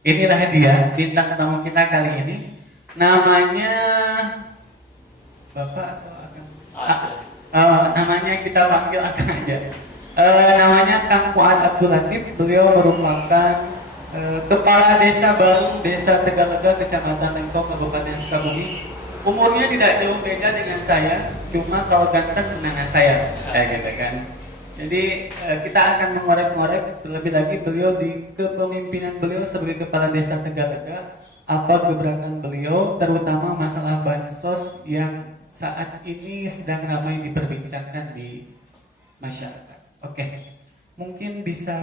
Inilah dia bintang tamu kita kali ini. Namanya Bapak atau Akang? Namanya kita panggil Akang aja. Namanya Kang Fuad Abdul Latif. Beliau merupakan Kepala Desa baru Desa Tegalega, Kecamatan Lengkong, Kabupaten Sukabumi. Umurnya tidak jauh beda dengan saya, cuma kalau ganteng dengan saya, kayak gitu kan. Jadi kita akan mengorek-ngorek terlebih lagi beliau di kepemimpinan beliau sebagai Kepala Desa Tegalega, apa gebrakan beliau, terutama masalah bansos yang saat ini sedang ramai diperbincangkan di masyarakat. Oke, mungkin bisa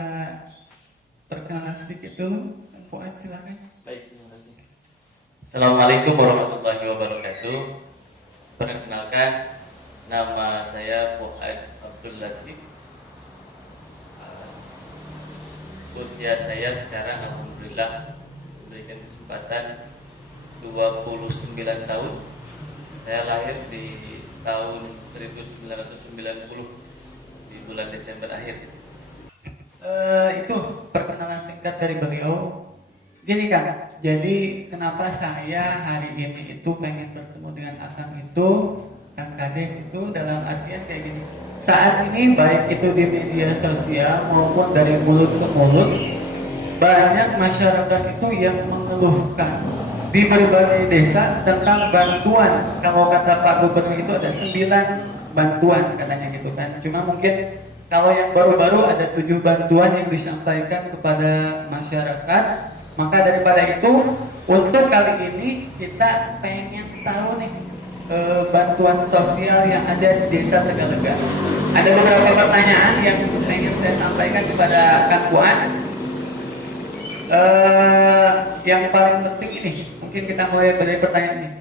perkenalan sedikit dulu, Fuad, silakan. Baik, terima kasih. Assalamualaikum warahmatullahi wabarakatuh. Perkenalkan, nama saya Fuad Abdul Latif. Usia saya sekarang alhamdulillah diberikan kesempatan 29 tahun. Saya lahir di tahun 1990 di bulan Desember akhir. Itu perkenalan singkat dari beliau. Gini kan, jadi kenapa saya hari ini itu pengen bertemu dengan Akang itu, Kang Kades itu dalam artian kayak gini. Saat ini baik itu di media sosial maupun dari mulut ke mulut, banyak masyarakat itu yang mengeluhkan di berbagai desa tentang bantuan. Kalau kata Pak Gubernur itu ada 9 bantuan katanya gitu kan. Cuma mungkin kalau yang baru-baru ada 7 bantuan yang disampaikan kepada masyarakat. Maka daripada itu, untuk kali ini kita pengen tahu nih bantuan sosial yang ada di Desa Tegalega. Ada beberapa pertanyaan yang pengen saya sampaikan kepada Kang Fuad. Yang paling penting ini, mungkin kita mulai dari pertanyaan ini.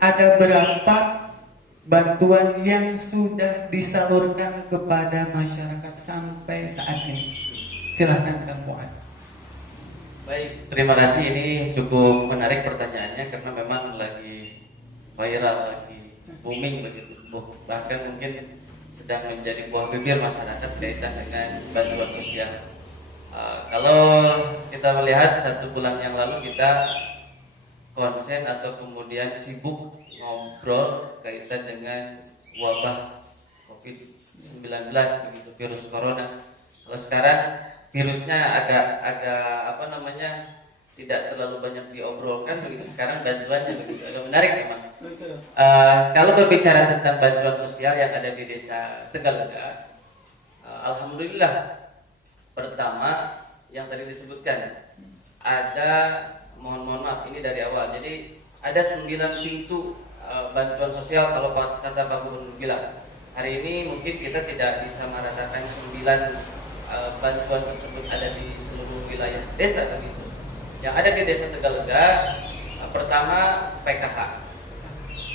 Ada berapa bantuan yang sudah disalurkan kepada masyarakat sampai saat ini? Silahkan Kang Fuad. Baik, terima kasih. Ini cukup menarik pertanyaannya karena memang lagi viral, lagi booming begitu. Bahkan mungkin sedang menjadi buah bibir masyarakat kaitan dengan bantuan sosial. Kalau kita melihat 1 bulan yang lalu kita konsen atau kemudian sibuk ngobrol kaitan dengan wabah COVID-19 begitu, virus corona. Kalau sekarang virusnya agak tidak terlalu banyak diobrolkan begitu. Sekarang bantuannya begitu agak menarik memang. Kalau berbicara tentang bantuan sosial yang ada di Desa Tegalega, alhamdulillah. Pertama yang tadi disebutkan ada, mohon maaf ini dari awal. Jadi ada 9 pintu bantuan sosial kalau kata Pak Gubernur bilang. Hari ini mungkin kita tidak bisa meratakan 9 bantuan tersebut ada di seluruh wilayah desa begitu. Yang ada di Desa Tegalega, pertama PKH,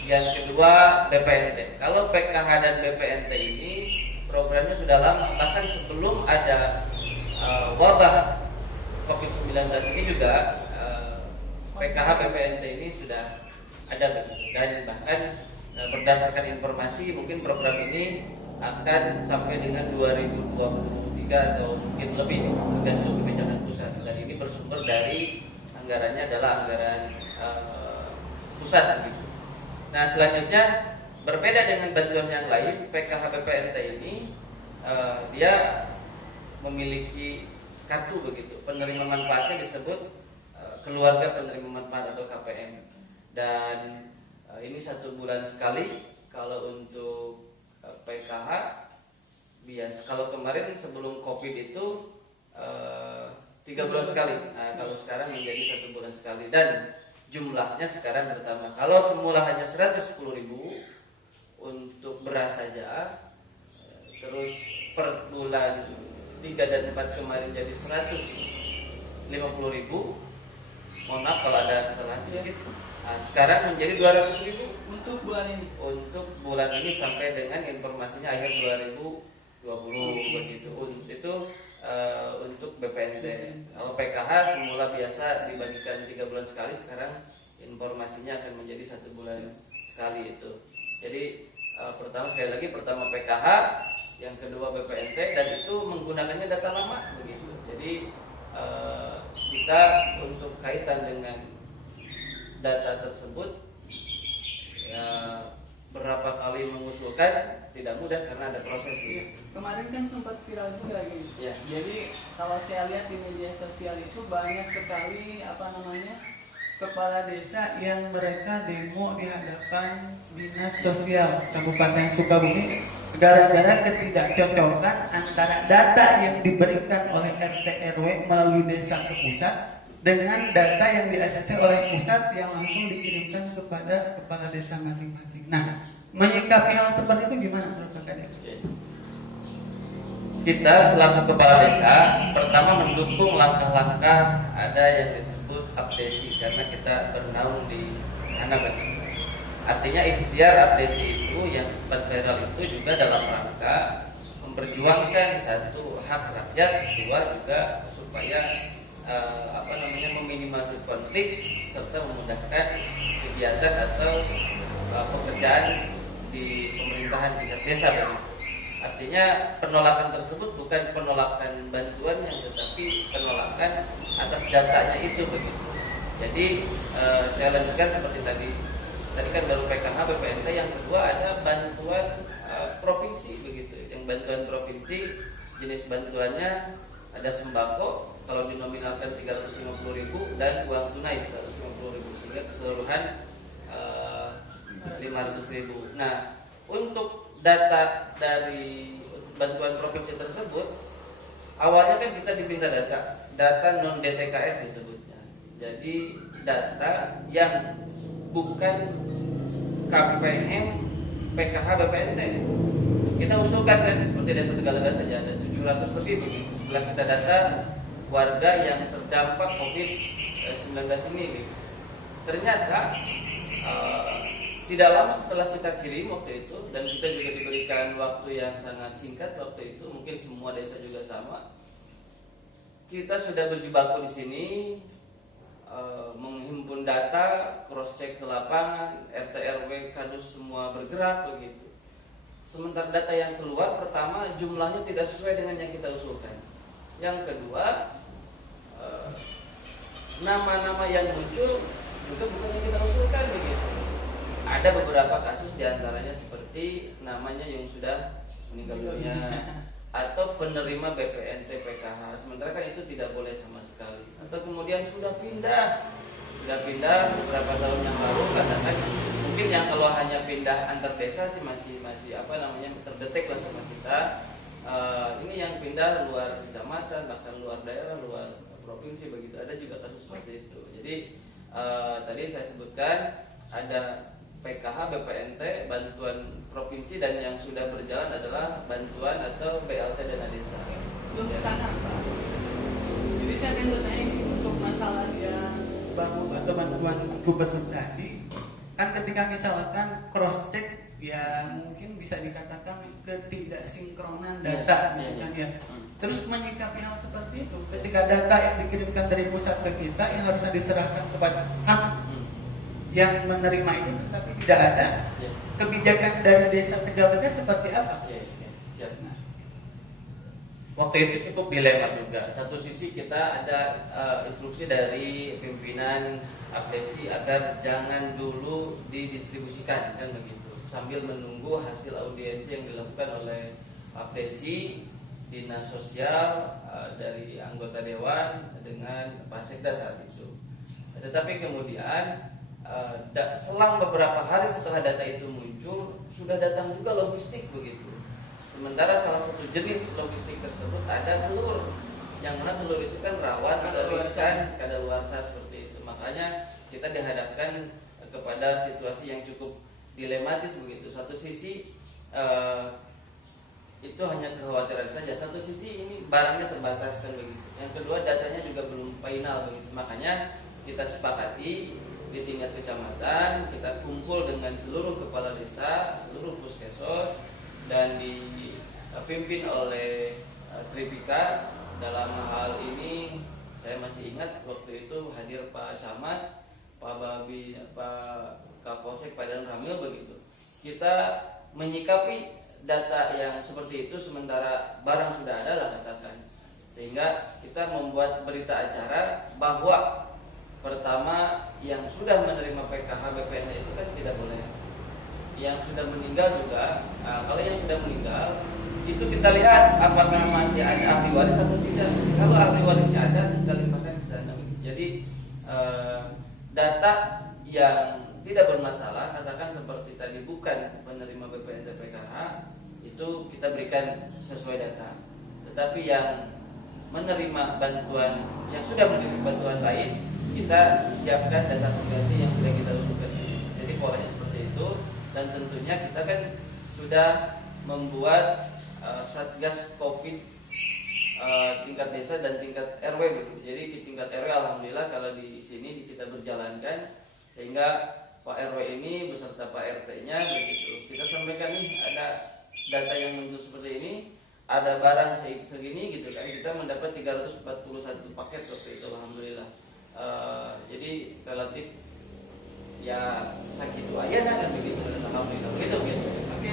yang kedua BPNT. Kalau PKH dan BPNT ini programnya sudah lama, bahkan sebelum ada wabah COVID-19 ini juga PKH BPNT ini sudah ada begitu. Dan bahkan berdasarkan informasi mungkin program ini akan sampai dengan 2023 atau mungkin lebih tergantung kebijakan pusat. Dan ini bersumber dari anggarannya adalah anggaran pusat gitu. Nah, selanjutnya berbeda dengan bantuan yang lain, PKH BPNT ini dia memiliki kartu begitu. Penerima manfaatnya disebut keluarga penerima manfaat atau KPM. Dan ini 1 bulan sekali. Kalau untuk PKH biasa, kalau kemarin sebelum COVID itu 3 bulan sekali. Nah, kalau sekarang menjadi 1 bulan sekali dan jumlahnya sekarang bertambah. Kalau semula hanya 110.000 untuk beras saja, terus per bulan 3 dan 4 kemarin jadi 150.000. Mohon maaf kalau ada kesalahan sedikit. Nah, sekarang menjadi 200.000 Untuk bulan ini. untuk bulan ini sampai dengan informasinya akhir 2020 begitu. Itu untuk BPNT. Kalau PKH semula biasa dibagikan 3 bulan sekali, sekarang informasinya akan menjadi 1 bulan sekali itu. Jadi pertama PKH, yang kedua BPNT, dan itu menggunakannya data lama begitu. Jadi di kita untuk kaitan dengan data tersebut ya berapa kali mengusulkan tidak mudah karena ada proses ini. Kemarin kan sempat viral juga gitu. Ya. Jadi kalau saya lihat di media sosial itu banyak sekali Kepala desa yang mereka demo di hadapan Dinas Sosial Kabupaten Sukabumi gara-gara ketidakcocokan antara data yang diberikan oleh RT RW melalui desa ke pusat dengan data yang di-ACC oleh pusat yang langsung dikirimkan kepada kepala desa masing-masing. Nah, menyikapi hal seperti itu gimana menurut Pak Kades? Kita selaku kepala desa pertama mendukung langkah-langkah ada yang disebut abdesi karena kita bernaung di sana begitu. Artinya ikhtiar abdesi itu yang sempat viral itu juga dalam rangka memperjuangkan satu hak rakyat, kedua juga supaya meminimalisir konflik serta memudahkan kegiatan atau pekerjaan di pemerintahan tingkat desa begitu. Artinya penolakan tersebut bukan penolakan bantuannya, tetapi penolakan atas datanya itu begitu. Jadi saya lanjutkan seperti tadi. Tadi kan baru PKH BPNT, yang kedua ada bantuan provinsi begitu. Yang bantuan provinsi jenis bantuannya ada sembako kalau dinominalkan 350.000 dan uang tunai 150.000 sehingga keseluruhan 500.000. Nah, untuk data dari bantuan provinsi tersebut awalnya kan kita diminta data non DTKS disebutnya. Jadi data yang bukan KPM PKH BPNT. Kita usulkan kan seperti data Tegalega saja ada 700 lebih begitu. Setelah kita data warga yang terdampak COVID-19 ini, ternyata tidak lama setelah kita kirim waktu itu, dan kita juga diberikan waktu yang sangat singkat waktu itu, mungkin semua desa juga sama. Kita sudah berjibaku di sini menghimpun data, cross check ke lapangan, RT RW kadus semua bergerak begitu. Sementara data yang keluar pertama jumlahnya tidak sesuai dengan yang kita usulkan. Yang kedua, nama-nama yang muncul juga bukan yang kita usulkan begitu. Ada beberapa kasus diantaranya seperti namanya yang sudah meninggal dunia atau penerima BPNT PKH, sementara kan itu tidak boleh sama sekali. Atau kemudian sudah pindah beberapa tahun yang lalu, katakan mungkin yang kalau hanya pindah antar desa sih masih terdetek lah sama kita. Ini yang pindah luar kecamatan, bahkan luar daerah, luar provinsi begitu. Ada juga kasus seperti itu. Jadi tadi saya sebutkan ada PKH, BPNT, bantuan provinsi, dan yang sudah berjalan adalah bantuan atau BLT dana desa. Sebelum ke sana, Pak. Jadi saya ingin bertanya untuk masalah yang bantuan gubernur tadi, kan ketika misalkan cross check ya mungkin bisa dikatakan ketidaksinkronan data, ya. Terus menyikapi hal seperti itu, ketika data yang dikirimkan dari pusat ke kita yang harusnya diserahkan kepada hak yang menerima itu tetapi tidak ada, kebijakan dari desa Tegalega seperti apa? Siap. Waktu itu cukup dilema juga. Satu sisi kita ada instruksi dari pimpinan abdesi agar jangan dulu didistribusikan kan begitu, sambil menunggu hasil audiensi yang dilakukan oleh abdesi, dinas sosial, dari anggota dewan dengan Pak Sekda saat itu. Tetapi kemudian selang beberapa hari setelah data itu muncul, sudah datang juga logistik begitu. Sementara salah satu jenis logistik tersebut ada telur, yang mana telur itu kan rawan ada riskan kadaluarsa seperti itu. Makanya kita dihadapkan kepada situasi yang cukup dilematis begitu. Satu sisi itu hanya kekhawatiran saja. Satu sisi ini barangnya terbatas kan begitu. Yang kedua datanya juga belum final begitu. Makanya kita sepakati di tingkat kecamatan kita kumpul dengan seluruh kepala desa, seluruh puskesos, dan dipimpin oleh Tripika. Dalam hal ini saya masih ingat waktu itu hadir Pak Camat, Pak Babi, Pak Kapolsek Padang Ramil begitu. Kita menyikapi data yang seperti itu sementara barang sudah ada lah katakan. Sehingga kita membuat berita acara bahwa pertama yang sudah menerima PKH BPNT itu kan tidak boleh. Yang sudah meninggal juga, kalau yang sudah meninggal itu kita lihat apakah masih ada ahli waris atau tidak. Kalau ahli warisnya ada, kita limpahkan ke sana. Jadi data yang tidak bermasalah, katakan seperti tadi bukan penerima BPNT PKH, itu kita berikan sesuai data. Tetapi yang menerima bantuan, yang sudah menerima bantuan lain, kita siapkan data pengganti yang sudah kita usulkan. Jadi polanya seperti itu, dan tentunya kita kan sudah membuat satgas COVID tingkat desa dan tingkat RW. Jadi di tingkat RW alhamdulillah kalau di sini kita berjalankan, sehingga Pak RW ini beserta Pak RT-nya begitu. Kita sampaikan nih ada data yang menunjuk seperti ini, ada barang segini gitu kan. Kita mendapat 341 paket waktu itu alhamdulillah. Jadi relatif ya sakit ayah kan begitu, alhamdulillah begitu gitu. Oke.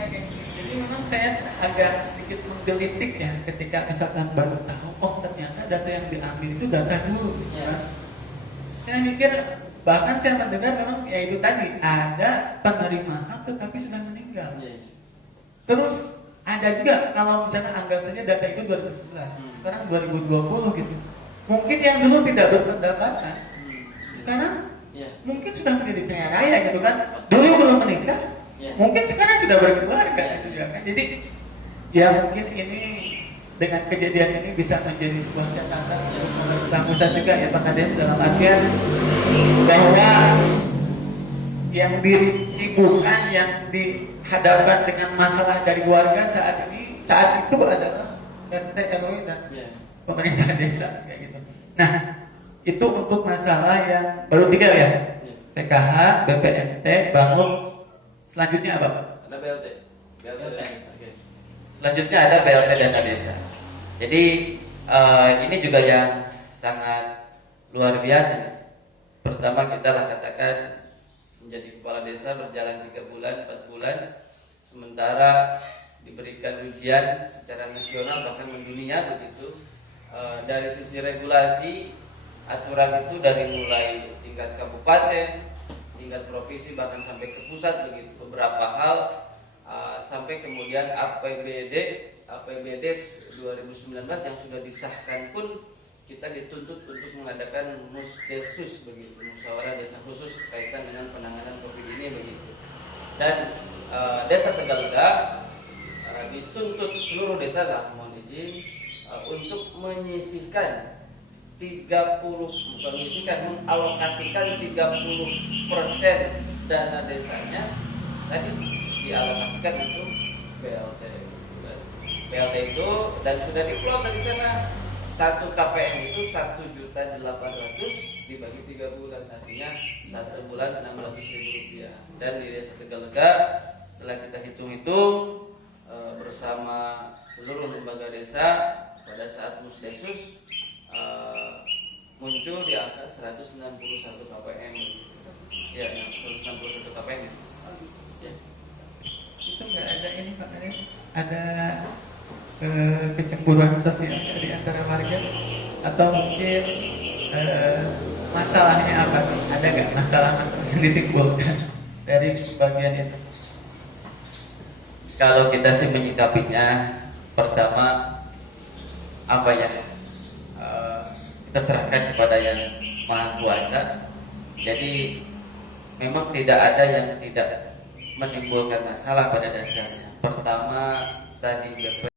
Jadi memang saya agak sedikit menggelitik ya ketika misalkan baru tahu, oh ternyata data yang diambil itu data dulu. Ya. Saya mikir, bahkan saya mendengar memang ya itu tadi ada penerima hak tetapi sudah meninggal. Ya. Terus ada juga kalau misalnya anggap saja data itu 2011, sekarang 2020 gitu. Mungkin yang dulu tidak berpendapatan, sekarang Ya. mungkin sudah menjadi kaya raya gitu kan. Dulu belum menikah, Ya. mungkin sekarang sudah berkeluarga gitu ya kan. Jadi ya mungkin ini dengan kejadian ini bisa menjadi sebuah catatan untuk pemerintah pusat juga ya Pak Kades, dalam artian bahwa yang disibukkan, yang dihadapkan dengan masalah dari warga saat itu adalah RT RW dan Ya. pemerintah desa kayak gitu. Nah, itu untuk masalah yang baru 3 ya. Ya. PKH, BPNT, baru selanjutnya apa? Ada BLT. Selanjutnya ada BLT dana desa. Jadi ini juga yang sangat luar biasa. Pertama kita lah katakan menjadi kepala desa berjalan 3 bulan, 4 bulan, sementara diberikan ujian secara nasional bahkan mendunia begitu. Dari sisi regulasi, aturan itu dari mulai tingkat kabupaten, tingkat provinsi bahkan sampai ke pusat begitu. Beberapa hal sampai kemudian APBD 2019 yang sudah disahkan pun kita dituntut untuk mengadakan musdesus begitu, musyawarah desa khusus kaitan dengan penanganan COVID ini begitu. Dan desa Tegalega dituntut seluruh desa lah mohon izin untuk menyisihkan 30, bukan menyisihkan, mengalokasikan 30% dana desanya tadi dialokasikan untuk BLT. BLT itu dan sudah diplot dari sana. Satu KPM itu 1.800.000 dibagi 3 bulan, artinya 1 bulan 600.000 rupiah. Dan di desa Tegalega setelah kita hitung-hitung bersama seluruh lembaga desa pada saat musdesus muncul di angka 191 KPM. Ya, 161 KPM. Ya. Itu nggak ada ini Pak Kades, ada kecemburuan sosial di antara warga atau mungkin masalahnya apa sih? Ada nggak masalah-masalah yang ditimbulkan dari bagian itu? Kalau kita sih menyikapinya, pertama apa ya? Kita serahkan kepada yang Maha Kuasa. Jadi memang tidak ada yang tidak menimbulkan masalah pada dasarnya. Pertama tadi